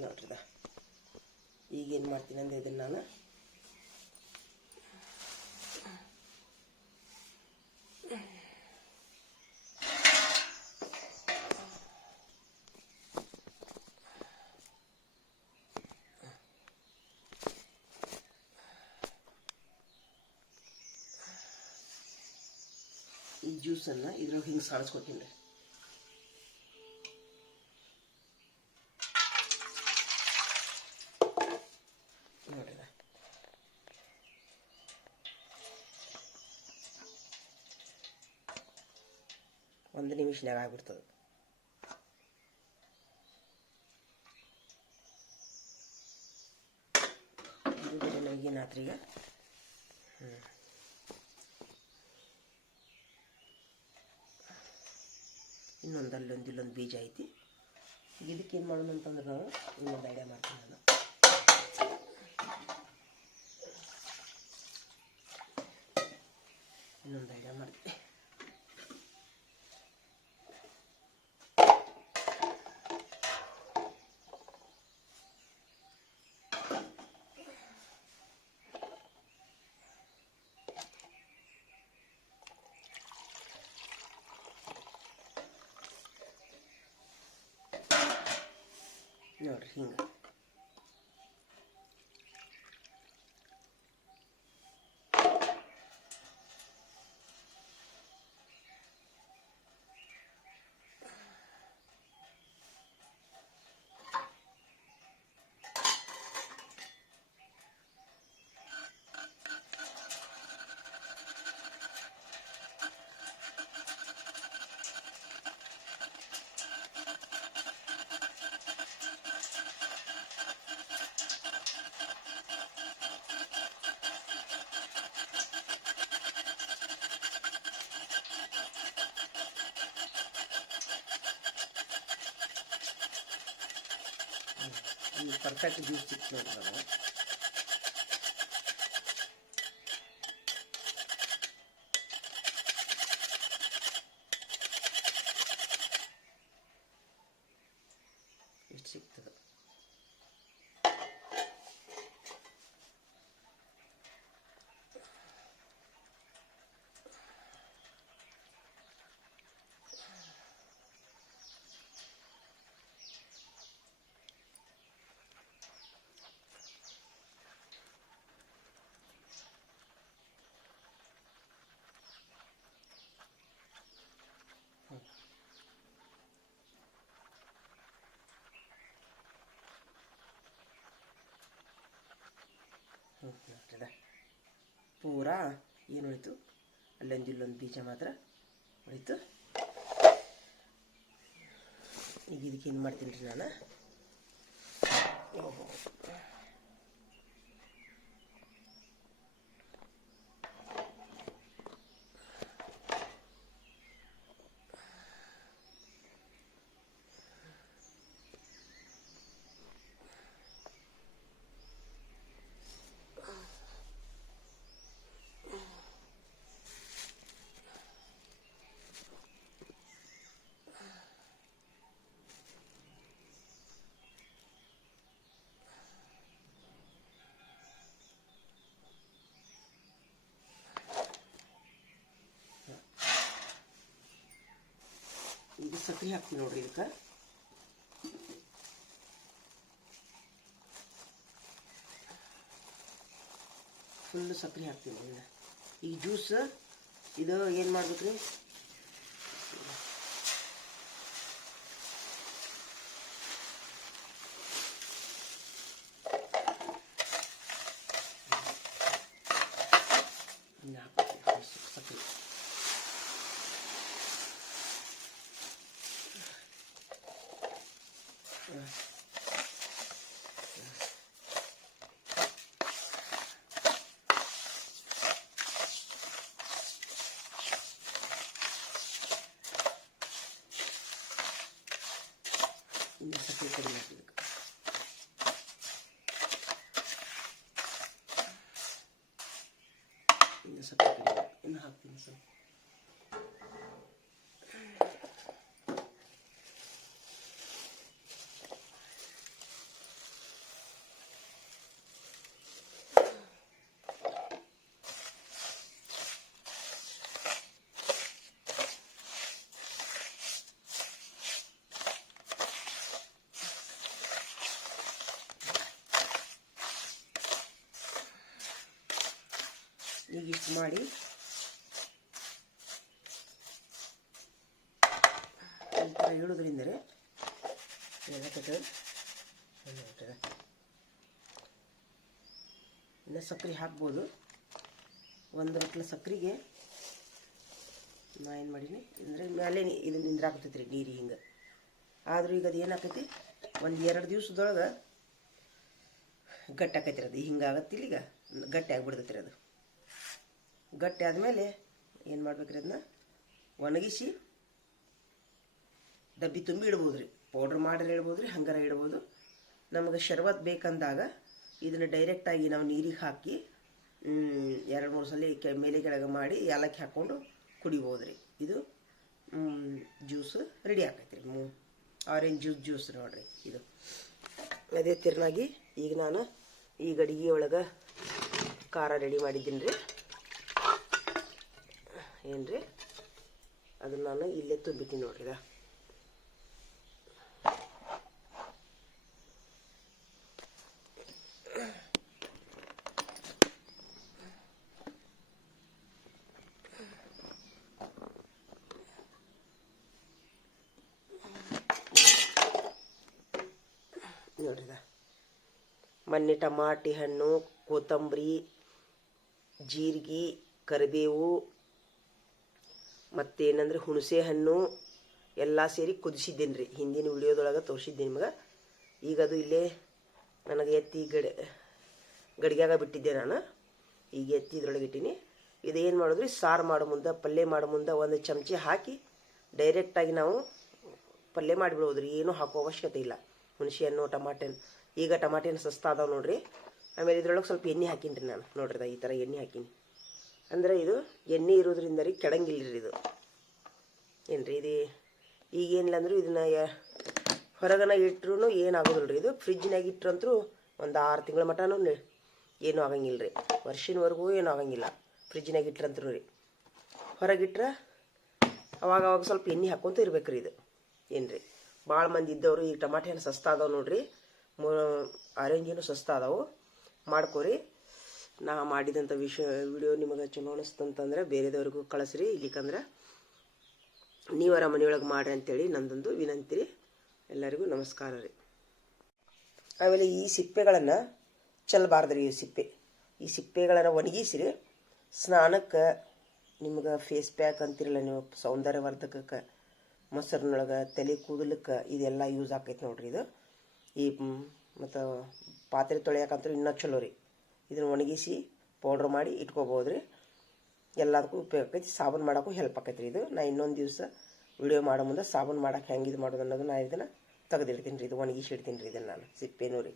ನೋಡ್ರಿದ ಈಗೇನು ಮಾಡ್ತೀನಿ ಅಂದ್ರೆ ಇದನ್ನು ನಾನು. ಈ ಜ್ಯೂಸನ್ನು ಇದ್ರೊಳಗೆ ಹಿಂಗೆ ಸಾಳಿಸ್ಕೊತೀನಿ ರೀ ನೋಡಿದ ಒಂದು ನಿಮಿಷನಾಗ ಆಗ್ಬಿಡ್ತದೆ. ಬೇರೆ ನಮಗೇನಾತ್ರಿ ಈಗ? ಇನ್ನೊಂದು ಅಲ್ಲೊಂದು ಇಲ್ಲೊಂದು ಬೀಜ ಐತಿ. ಈಗ ಇದಕ್ಕೆ ಏನು ಮಾಡೋಣ ಅಂತಂದ್ರೆ ನಾವು ಇನ್ನೊಂದು ಐಡಿಯಾ ಮಾಡ್ತೀನಿ ನಾನು ಇನ್ನೊಂದು ಐಡಿಯಾ ಮಾಡ್ತೀನಿ ನೋಡ್ರಿ ಹಿಂಗೆ ಈ ಪರ್ಫೆಕ್ಟ್ ಜ್ಯೂಸ್ ಸಿಕ್ತು ನೋಡ್ರಿ ನಾನು ಇಷ್ಟು ಸಿಗ್ತದೆ ಹ್ಞೂ ನೋಡ್ರಿದ ಪೂರಾ ಏನು ಉಳಿತು ಅಲ್ಲೊಂದು ಇಲ್ಲೊಂದು ಬೀಜ ಮಾತ್ರ ಉಳಿತು ಈಗ ಇದಕ್ಕೆ ಏನು ಮಾಡ್ತೀನಿ ರೀ ನಾನು? ಓಹೋ. ಈಗ ಸಕ್ರೆ ಹಾಕ್ತೀನಿ ನೋಡ್ರಿ ಇದಕ್ಕೆ. ಫುಲ್ ಸಕ್ರೆ ಹಾಕ್ತೀನಿ ಈಗ ಈ ಜ್ಯೂಸ್ ಇದು ಏನು ಮಾಡ್ಬೇಕ್ರಿ ಹಾಕ್ಬೇಕು ಸಕ್ರೆ ಇನ್ನು ಸಕ್ಕರೆ ಕಡಿಮೆ ಹಾಕಬೇಕು ಇನ್ನು ಈಗ ಮಾಡಿ ಈ ಥರ ಹೇಳೋದ್ರಿಂದರೆ ಇನ್ನು ಸಕ್ಕರೆ ಹಾಕ್ಬೋದು. ಒಂದು ಬಟ್ಲ ಸಕ್ಕರೆಗೆ ನಾ ಏನು ಮಾಡೀನಿ? ಅಂದರೆ ಮೇಲೆ ಇದು ನಿಂದ್ರಾಕತೈತಿ ರೀ ನೀರು ಹಿಂಗೆ. ಆದರೂ ಈಗ ಅದು ಏನಾಕೈತಿ ಒಂದು ಎರಡು ದಿವಸದೊಳಗೆ ಗಟ್ಟಿ ಆಕೈತಿ ಅದು. ಹಿಂಗೆ ಆಗತ್ತಿಲ್ಲ ಈಗ. ಗಟ್ಟಿ ಆಗಿಬಿಡ್ತೈತಿ ಅದು. ಗಟ್ಟಿ ಆದಮೇಲೆ ಏನು ಮಾಡ್ಬೇಕ್ರಿ ಅದನ್ನ ಒಣಗಿಸಿ ಡಬ್ಬಿ ತುಂಬಿ ಇಡ್ಬೋದು ರೀ ಪೌಡ್ರ್ ಮಾಡಿ ಇಡ್ಬೋದು ರೀ ಹಂಗಾರ ಇಡ್ಬೋದು. ನಮಗೆ ಶರ್ಬತ್ ಬೇಕಂದಾಗ ಇದನ್ನು ಡೈರೆಕ್ಟಾಗಿ ನಾವು ನೀರಿಗೆ ಹಾಕಿ ಎರಡು ಮೂರು ಸಲ ಕೆ ಮೇಲೆ ಕೆಳಗೆ ಮಾಡಿ ಏಲಕ್ಕಿ ಹಾಕ್ಕೊಂಡು ಕುಡಿಬೋದು ರೀ ಇದು ಜ್ಯೂಸ್ ರೆಡಿ ಆಕೈತೆ ರೀ ಆರೆಂಜ್ ಜ್ಯೂಸ್ ಜ್ಯೂಸ್ ನೋಡ್ರಿ ಇದು. ಅದೇ ತಿರ್ನಾಗಿ ಈಗ ನಾನು ಈ ಗಡಿಗೆ ಒಳಗೆ ಖಾರ ರೆಡಿ ಮಾಡಿದ್ದೀನಿ ರೀ ಏನು ರೀ ಅದನ್ನು ನಾನು ಇಲ್ಲೇ ತುಂಬಿದ್ದೀನಿ ನೋಡ್ರಿ ನೋಡ್ರಿದ ಮೊನ್ನೆ ಟಮಾಟಿ ಹಣ್ಣು ಕೊತ್ತಂಬರಿ ಜೀರಿಗೆ ಕರಿಬೇವು ಮತ್ತೇನಂದ್ರೆ ಹುಣಸೆ ಹಣ್ಣು ಎಲ್ಲ ಸೇರಿ ಕುದಿಸಿದ್ದೀನಿ ರೀ ಹಿಂದಿನ ವಿಡಿಯೋದೊಳಗೆ ತೋರಿಸಿದ್ದೀನಿ ನಿಮಗೆ ಈಗ ಅದು ಇಲ್ಲೇ ನನಗೆ ಎತ್ತಿ ಗಡ, ಗಡಿಗ್ಯಾಗ ಬಿಟ್ಟಿದ್ದೆ ನಾನು. ಈಗ ಎತ್ತಿ ಇದ್ರೊಳಗೆ ಇಟ್ಟೀನಿ. ಇದೇನು ಮಾಡಿದ್ರಿ? ಸಾರು ಮಾಡೋ ಮುಂದೆ, ಪಲ್ಯ ಮಾಡೋ ಮುಂದೆ ಒಂದು ಚಮಚೆ ಹಾಕಿ ಡೈರೆಕ್ಟಾಗಿ ನಾವು ಪಲ್ಯ ಮಾಡಿಬಿಡೋದು ರೀ ಏನೂ ಹಾಕೋ ಅವಶ್ಯಕತೆ ಇಲ್ಲ. ಹುಣಸೆ ಹಣ್ಣು ಟಮಾಟೆ ಈಗ ಟಮಾಟೆ ಸಸ್ತಾ ಅದಾವೆ ನೋಡಿರಿ. ಆಮೇಲೆ ಇದ್ರೊಳಗೆ ಸ್ವಲ್ಪ ಎಣ್ಣೆ ಹಾಕೀನಿ ರೀ ನಾನು. ನೋಡ್ರಿ ಈ ಥರ ಎಣ್ಣೆ ಹಾಕೀನಿ. ಅಂದರೆ ಇದು ಎಣ್ಣೆ ಇರೋದ್ರಿಂದ ರೀ ಕೆಡಂಗಿಲ್ಲ ರೀ ಇದು. ಏನು ರೀ ಇದು ಈಗೇನಿಲ್ಲ ಅಂದ್ರೆ ಇದನ್ನ ಹೊರಗನ ಇಟ್ರು ಏನಾಗೋದಿಲ್ಲ ರೀ ಇದು. ಫ್ರಿಜ್ನಾಗ ಇಟ್ರಂತೂ ಒಂದು ಆರು ತಿಂಗಳ ಮಟನೂ ಏನು ಆಗಂಗಿಲ್ಲ ರೀ. ವರ್ಷಿನವರೆಗೂ ಏನೂ ಆಗಂಗಿಲ್ಲ. ಫ್ರಿಜ್ನಾಗ ಇಟ್ರಂತ್ರು ರೀ. ಹೊರಗಿಟ್ರೆ ಅವಾಗ ಅವಾಗ ಸ್ವಲ್ಪ ಎಣ್ಣೆ ಹಾಕ್ಕೊಂತ ಇರ್ಬೇಕು ಇದು. ಏನ್ರಿ ಭಾಳ ಮಂದಿ ಇದ್ದವರು ಈ ಟಮಾಟೆ ಏನು ಸಸ್ತಾ ಅದಾವೆ ನೋಡ್ರಿ. ಮು ಆರೆಂಜಿನೂ ಸಸ್ತಾ ಅದಾವು ಮಾಡ್ಕೊರಿ. ನಾ ಮಾಡಿದಂಥ ವಿಷಯ, ವಿಡಿಯೋ ನಿಮಗೆ ಚಲೋ ಅನಿಸ್ತಂತಂದ್ರೆ ಬೇರೆದವ್ರಿಗೂ ಕಳಿಸ್ರಿ. ಇಲ್ಲಿಕಂದ್ರೆ ನೀವರ ಮನೆಯೊಳಗೆ ಮಾಡ್ರಿ ಅಂತೇಳಿ ನಂದೊಂದು ವಿನಂತಿ. ರೀ ಎಲ್ಲರಿಗೂ ನಮಸ್ಕಾರ ರೀ. ಆಮೇಲೆ ಈ ಸಿಪ್ಪೆಗಳನ್ನು ಚೆಲ್ಲಬಾರ್ದು ರೀ ಈ ಸಿಪ್ಪೆ. ಈ ಸಿಪ್ಪೆಗಳನ್ನು ಒಣಗಿಸಿರಿ. ಸ್ನಾನಕ್ಕೆ ನಿಮ್ಗೆ ಫೇಸ್ ಪ್ಯಾಕ್ ಅಂತಿರಲ್ಲ ನೀವು, ಸೌಂದರ್ಯವರ್ಧಕಕ್ಕೆ, ಮೊಸರಿನೊಳಗೆ ತಲೆ ಕೂದಲಕ್ಕೆ ಇದೆಲ್ಲ ಯೂಸ್ ಆಕೈತೆ ನೋಡ್ರಿ ಇದು. ಈ ಮತ್ತು ಪಾತ್ರೆ ತೊಳೆಯಕ್ಕಂತೂ ಇನ್ನೂ ಚಲೋ ರೀ. ಇದನ್ನು ಒಣಗಿಸಿ ಪೌಡ್ರ್ ಮಾಡಿ ಇಟ್ಕೋಬೋದು ರೀ ಎಲ್ಲದಕ್ಕೂ ಉಪಯೋಗ ಆಕೈತಿ. ಸಾಬೂನು ಮಾಡೋಕ್ಕೂ ಹೆಲ್ಪ್ ಆಕೈತಿ ರೀ ಇದು. ನಾ ಇನ್ನೊಂದು ದಿವಸ ವಿಡಿಯೋ ಮಾಡೋ ಮುಂದೆ ಸಾಬೂನು ಮಾಡೋಕೆ ಹೆಂಗೆ ಇದು ಮಾಡೋದು ಅನ್ನೋದು ನಾ ಇದನ್ನು ತೆಗೆದಿಡ್ತೀನಿ ರೀ ಇದು ಒಣಗಿಸಿ ಇಡ್ತೀನಿ ರೀ ಇದನ್ನು ನಾನು ಸಿಪ್ಪೆನೂ ರೀ